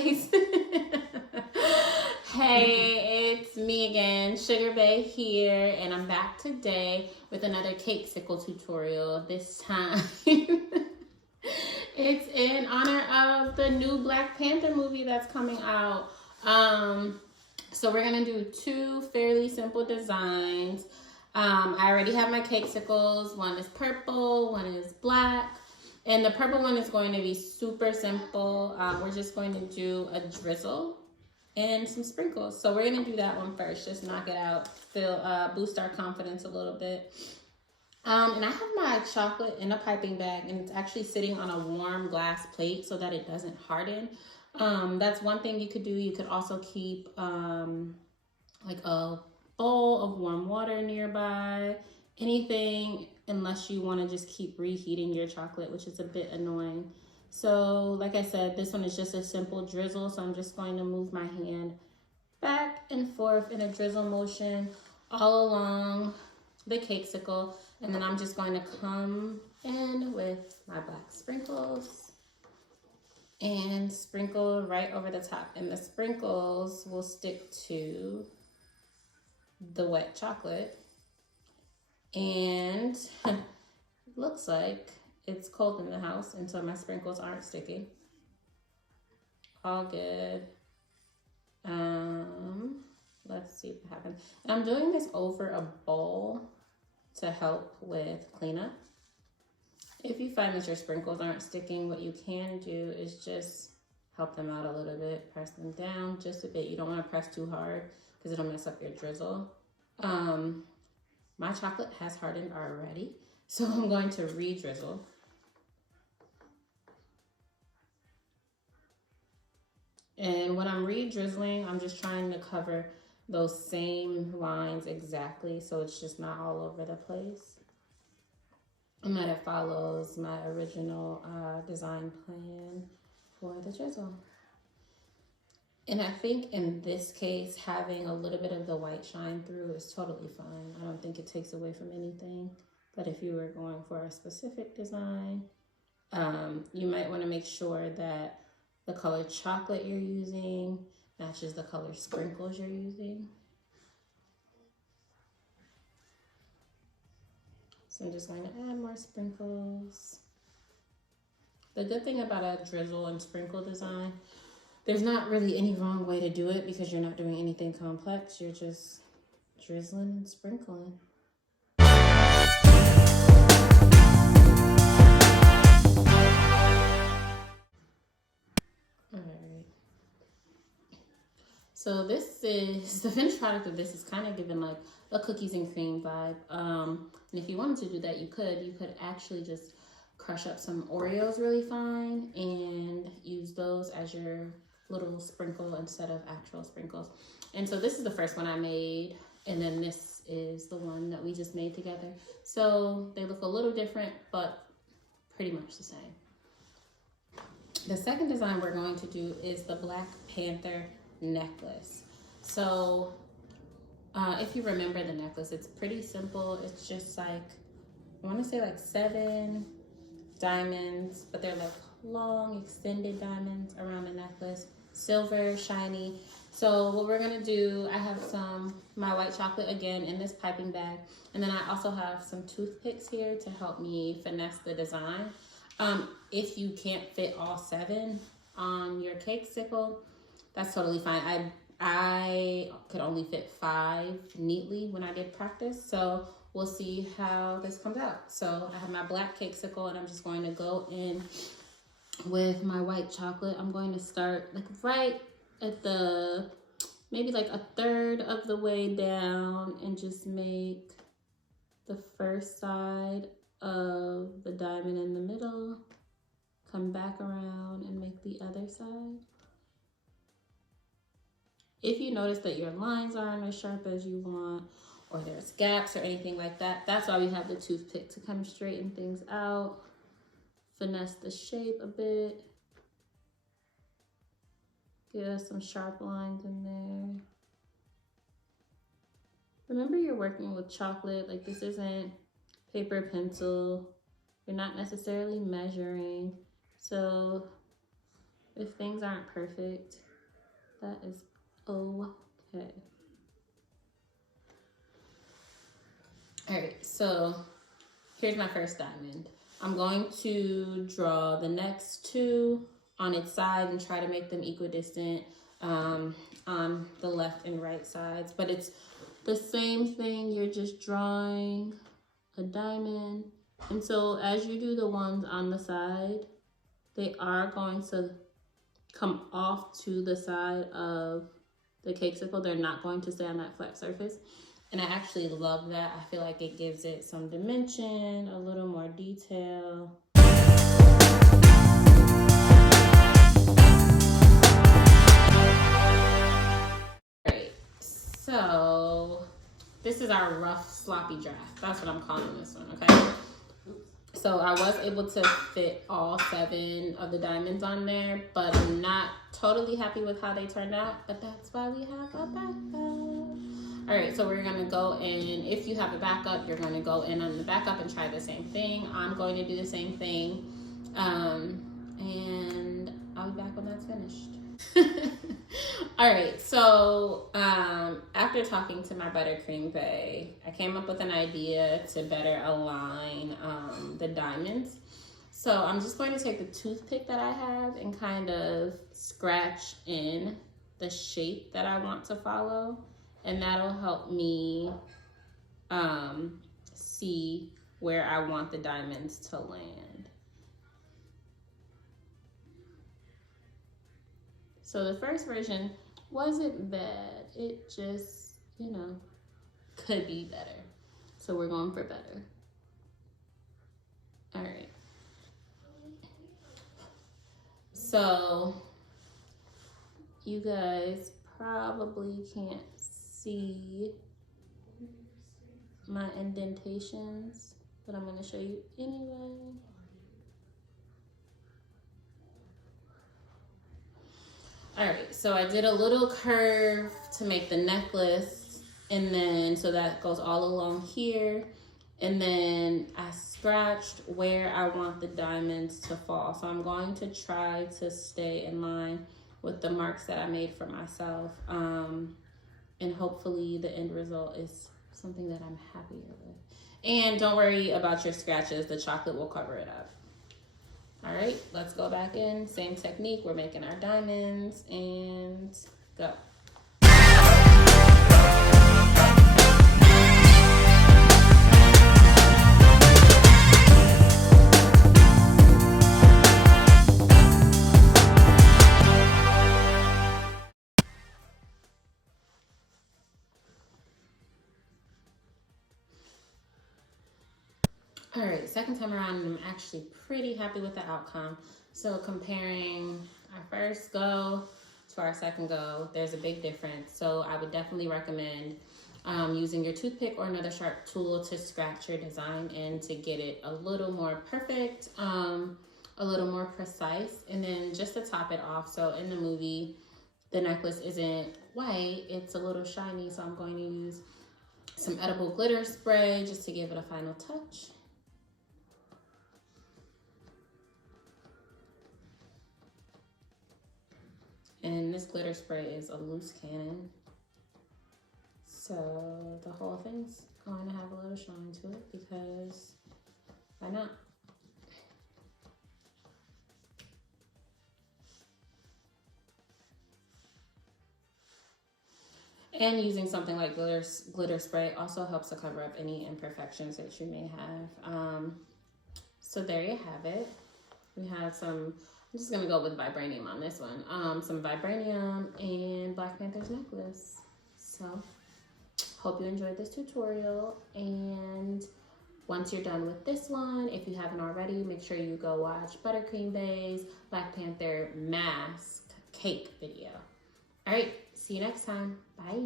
guys. Hey, it's me again, Sugar Bae here, and I'm back today with another Cakesicle tutorial. This time it's in honor of the new Black Panther movie that's coming out. So we're gonna do two fairly simple designs. I already have my Cakesicles. One is purple, one is black. And the purple one is going to be super simple. We're just going to do a drizzle and some sprinkles. So we're gonna do that one first. Just knock it out, boost our confidence a little bit. And I have my chocolate in a piping bag, and it's actually sitting on a warm glass plate so that it doesn't harden. That's one thing you could do. You could also keep like a bowl of warm water nearby. Anything, unless you want to just keep reheating your chocolate, which is a bit annoying. So like I said, this one is just a simple drizzle. So I'm just going to move my hand back and forth in a drizzle motion all along the Cakesicle. And then I'm just going to come in with my black sprinkles and sprinkle right over the top. And the sprinkles will stick to the wet chocolate. And it looks like it's cold in the house, and so my sprinkles aren't sticking. All good. Let's see what happens. And I'm doing this over a bowl to help with cleanup. If you find that your sprinkles aren't sticking, what you can do is just help them out a little bit. Press them down just a bit. You don't want to press too hard because it'll mess up your drizzle. My chocolate has hardened already, so I'm going to re-drizzle. And when I'm re-drizzling, I'm just trying to cover those same lines exactly, so it's just not all over the place. And that it follows my original design plan for the drizzle. And I think in this case, having a little bit of the white shine through is totally fine. I don't think it takes away from anything. But if you were going for a specific design, you might want to make sure that the color chocolate you're using matches the color sprinkles you're using. So I'm just going to add more sprinkles. The good thing about a drizzle and sprinkle design, there's not really any wrong way to do it because you're not doing anything complex. You're just drizzling and sprinkling. All right. So this is, the finished product of this is kind of giving like a cookies and cream vibe. And if you wanted to do that, you could actually just crush up some Oreos really fine and use those as your little sprinkle instead of actual sprinkles. And so this is the first one I made, and then this is the one that we just made together. So they look a little different, but pretty much the same. The second design we're going to do is the Black Panther necklace. So if you remember the necklace, it's pretty simple. It's just like, I want to say like 7 diamonds, but they're like long extended diamonds around the necklace, silver, shiny. So what we're gonna do, I have my white chocolate again in this piping bag, and then I also have some toothpicks here to help me finesse the design. If you can't fit all 7 on your Cakesicle, that's totally fine. I could only fit 5 neatly when I did practice, so we'll see how this comes out. So I have my black Cakesicle, and I'm just going to go in with my white chocolate. I'm going to start like right at the, maybe like a third of the way down, and just make the first side of the diamond in the middle, come back around and make the other side. If you notice that your lines aren't as sharp as you want, or there's gaps or anything like that, that's why we have the toothpick, to kind of straighten things out, finesse the shape a bit, give us some sharp lines in there. Remember, you're working with chocolate. Like, this isn't paper pencil. You're not necessarily measuring. So If things aren't perfect, that is okay. All right, so here's my first diamond. I'm going to draw the next two on its side and try to make them equidistant on the left and right sides. But it's the same thing. You're just drawing a diamond. And so as you do the ones on the side, they are going to come off to the side of the cakesicle. They're not going to stay on that flat surface. And I actually love that. I feel like it gives it some dimension, a little more detail. Alright, so this is our rough, sloppy draft. That's what I'm calling this one, okay? So I was able to fit all 7 of the diamonds on there, but I'm not totally happy with how they turned out, but that's why we have a backup. All right, so we're gonna go in, if you have a backup, you're gonna go in on the backup and try the same thing. I'm going to do the same thing, and I'll be back when that's finished. All right, so after talking to my Buttercream Bae, I came up with an idea to better align the diamonds. So I'm just going to take the toothpick that I have and kind of scratch in the shape that I want to follow, and that'll help me see where I want the diamonds to land. So the first version wasn't bad. It just, you know, could be better. So we're going for better. All right. So you guys probably can't see my indentations, but I'm going to show you anyway. All right, so I did a little curve to make the necklace, and then so that goes all along here, and then I scratched where I want the diamonds to fall. So I'm going to try to stay in line with the marks that I made for myself, and hopefully the end result is something that I'm happier with. And don't worry about your scratches, the chocolate will cover it up. All right, let's go back in. Same technique. We're making our diamonds and go. All right, second time around, I'm actually pretty happy with the outcome. So comparing our first go to our second go, there's a big difference. So I would definitely recommend using your toothpick or another sharp tool to scratch your design in to get it a little more perfect, a little more precise. And then just to top it off, so in the movie, the necklace isn't white, it's a little shiny. So I'm going to use some edible glitter spray just to give it a final touch. And this glitter spray is a loose cannon. So the whole thing's going to have a little shine to it because why not? And using something like glitter spray also helps to cover up any imperfections that you may have. So there you have it. We have some, I'm just gonna go with vibranium on this one. Some vibranium and Black Panther's necklace. So hope you enjoyed this tutorial, and once you're done with this one, if you haven't already, make sure you go watch Buttercream Bae's Black Panther mask cake video. All right, see you next time. Bye.